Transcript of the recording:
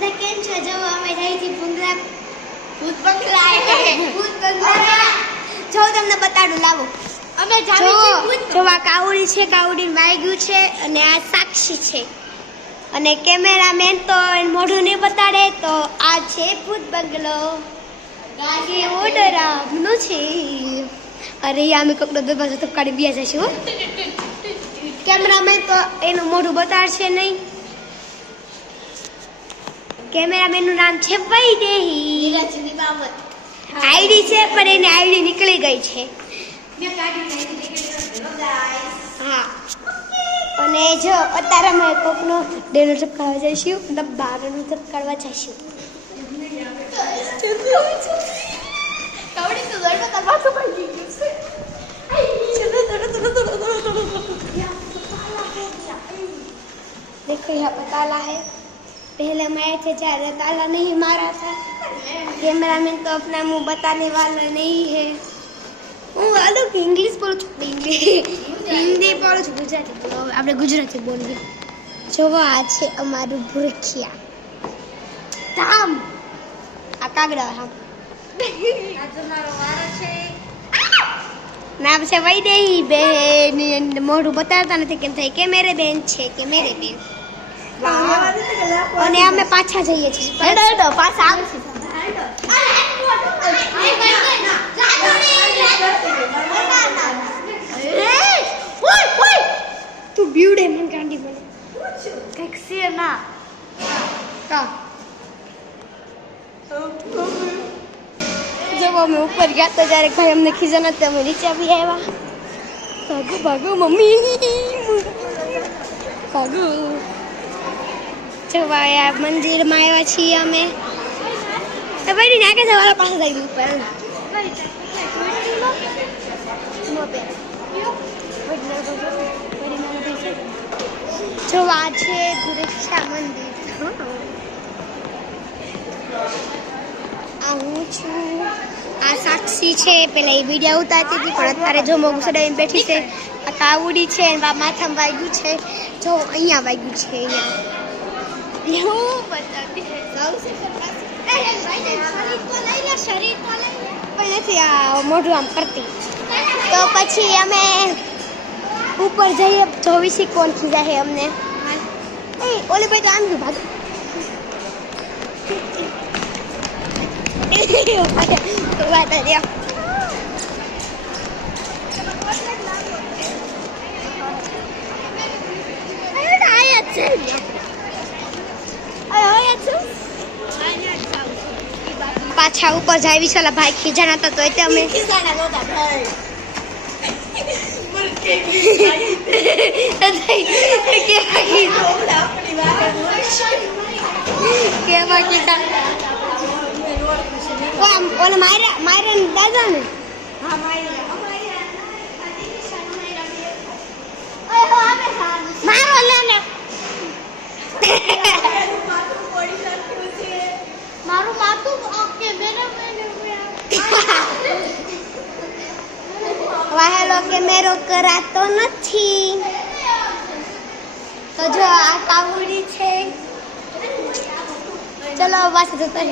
બધા કેમ છો? જો અમે જઈ છીએ ભૂત બંગલા જો તમને બતાડું, લાવો. અમે જાવી છીએ જો આ કાવડી છે, કાવડીને વાગ્યું છે અને આ સાક્ષી છે અને કેમેરામેન તો મોઢું નહીં બતાડે. તો આ છે ભૂત બંગલો, ગાડી ઓડરામનું છે. અરે અમે કોકનો દરવાજો ધબકાડી બેસી જઈશું. કેમેરામેન તો એનું મોઢું બતાડશે નહીં. કેમેરામેન નું નામ છે વૈદેહી. આઈડી છે પણ એની આઈડી નીકળી ગઈ છે. હા, અને જો અત્યારે અમે કોકનો ડેનો ધબકાડવા જઈશું, મતલબ બારનો ધબકાડવા જઈશું. કાવડી તો દરવા તમારું પડી ગયું છે. देखो यहाँ पर ताला है. पहले हम आए थे जहाँ ताला नहीं मारा था. कैमरामैन तो अपना मुंह बताने वाला नहीं है. હું આલો કે ઇંગ્લિશ બોલું છું, હિન્દી બોલું છું, ગુજરાતી બોલું. આપણે ગુજરાતી બોલીએ. જોવો આ છે અમારું ભૂરખિયા ધામ. આ કાગડા ધામ. આજે મારો વારો છે. નામ છે વૈદેહી બેન. મોઢું બતાવતા નથી કેમ થાય કે મેરે બેન છે કે મેરે બેન. અને અમે પાછા જઈએ છીએ. પાછા તું બીવડે મને કાંડી મને કઈક છે ના કા. જब અમે ઉપર ગયા તો જ્યારે ભાઈ અમને ખીજા નથી, અમે નીચે આવી આવ્યા. ભાગો ભાગો મમ્મી, ભાગો. જવા આ મંદિરમાં આવ્યા છીએ અમે. ભાઈ નાખે છે વાળા પાસે થઈ ઉપર. જો આ છે ગુરેક્ષા મંદિર. હું છું, આ સાક્ષી છે. પેલા એ વિડીયો ઉતારતી હતી પણ અત્યારે જો મોગું સડાઈને બેઠી છે. આ કાવડી છે, માથામાં વાગ્યું છે. જો અહીંયા વાગ્યું છે, અહીંયા હું બતાવતી પણ નથી આ મોઢું આમ કરતી. તો પછી અમે ઉપર જઈએ, જોઈશી કોણ ખીજા છે અમને. ઓલે ભાઈ તો આમ ગયું ભાગ. વાત રહ્યા પાછા ઉપર જાય વિશાલા ભાઈ ખીજાણા હતા તો એટલે અમે કેવા કીધા ઓલે મારે દાદા ને મારો લે ને મારું માથું વાહેલો કેમેરો કરાતો નથી. તો જો આ કાવડી છે. ચલો બસ જતા